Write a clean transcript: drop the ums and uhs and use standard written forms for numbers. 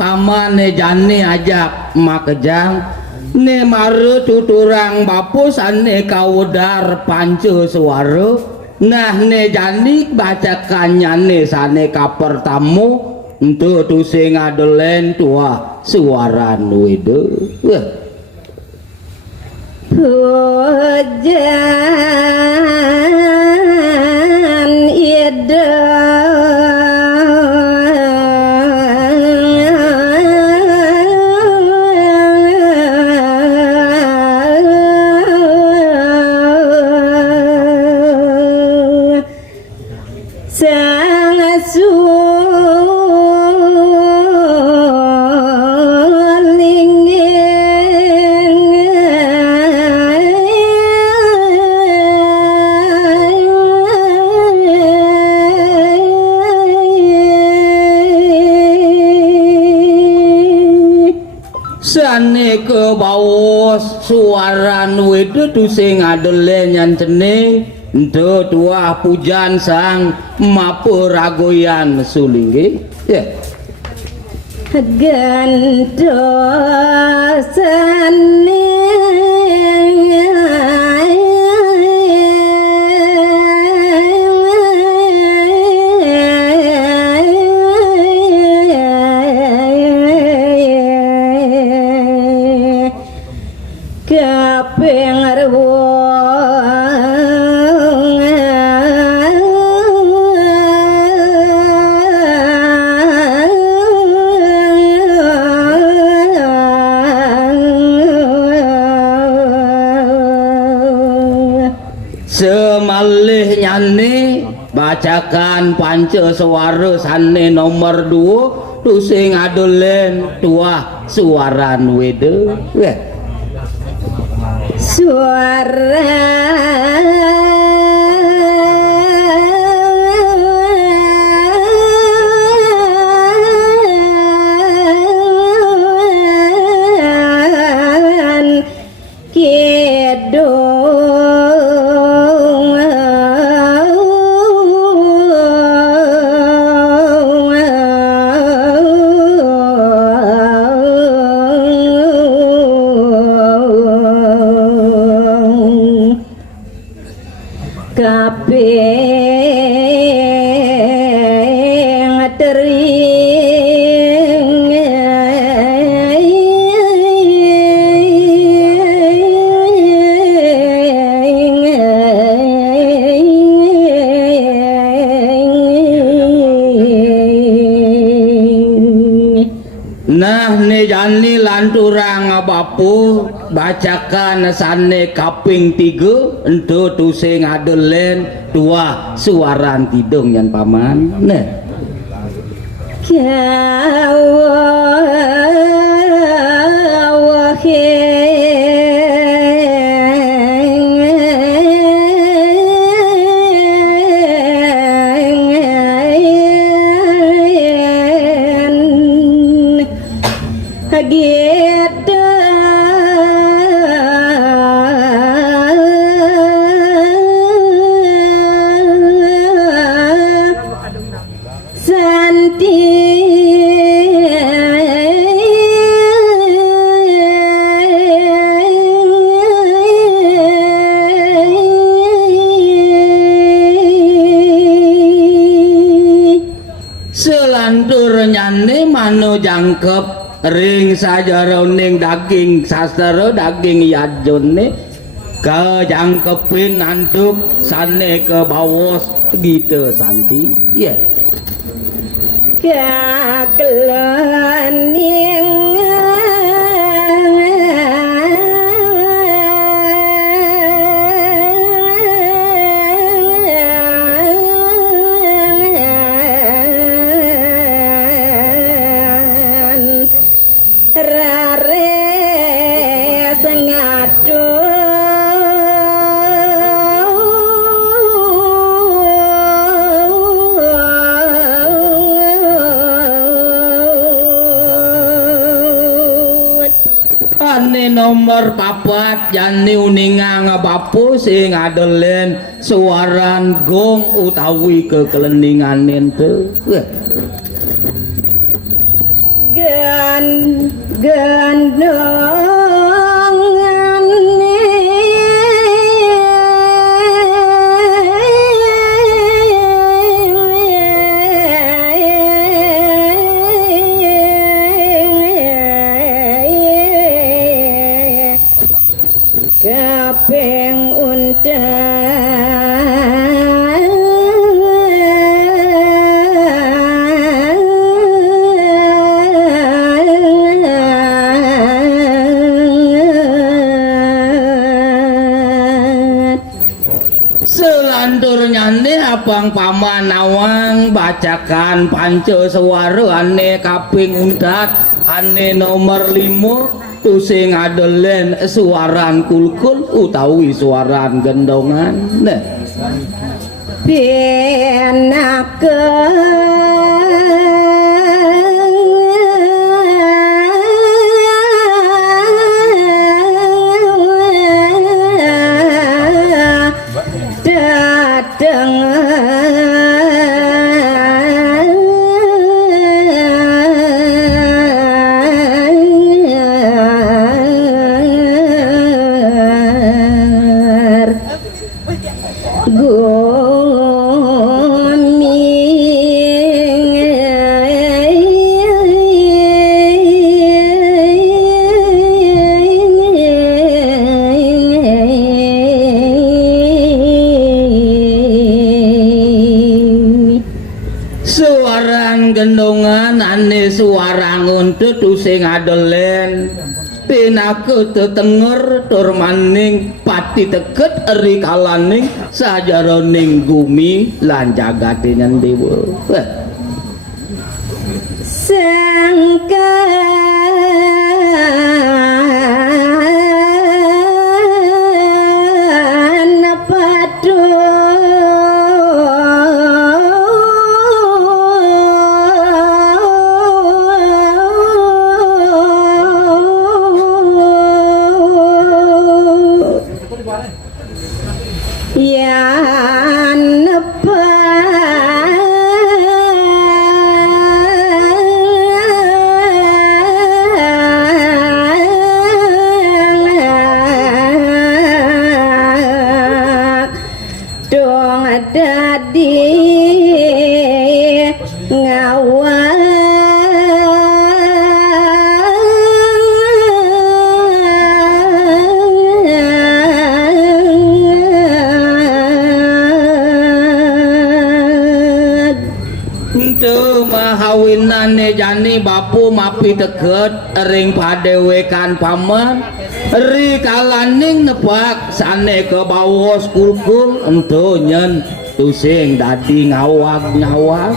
paman jani ajak makejang ne maru tuturang bapus ane kaudar pancu suara nah ne jani bacakannya ne sane kaper tamu untuk tusing adolen tua suara nuide pujan ida sane ke bawah suara nuide tusing adele nyancening ento tua pujan sang mapuragoyan sulingge ya gandosane semalih nyane bacakan panca suara sane nomor 2 tusing adolen tua suara nuide suara nah ne jani lanturang bapu bacakan sane kaping 3 ento tusing adolen tua suaran tidung yan paman nah selantur nyane mano jangkep ring sajaroning daging sastra daging yadjone ke jangkepin antuk sane ke bawos gitu santi ya kakelaning ane nomor papat jani uningang bapu sing adelen suaran gong utawi kekelendingan ente gendongan kaping selanturnya nih abang paman awang bacakan panco suara ane kaping undat ane nomor 5 tu sing adelen suaran kulkul utawi suaran gendongan nah gendongan ane suara nguntut sing adelen pinaku tetenger tur maning pati teket eri kalaning sajaroning gumi lan jagate nyendewa sangka mahawinane jani bapu mapi teget ring padewekan paman ri kalaning nebak sane ke bawos kulkul ento nyen tusing dadi ngawag-ngawag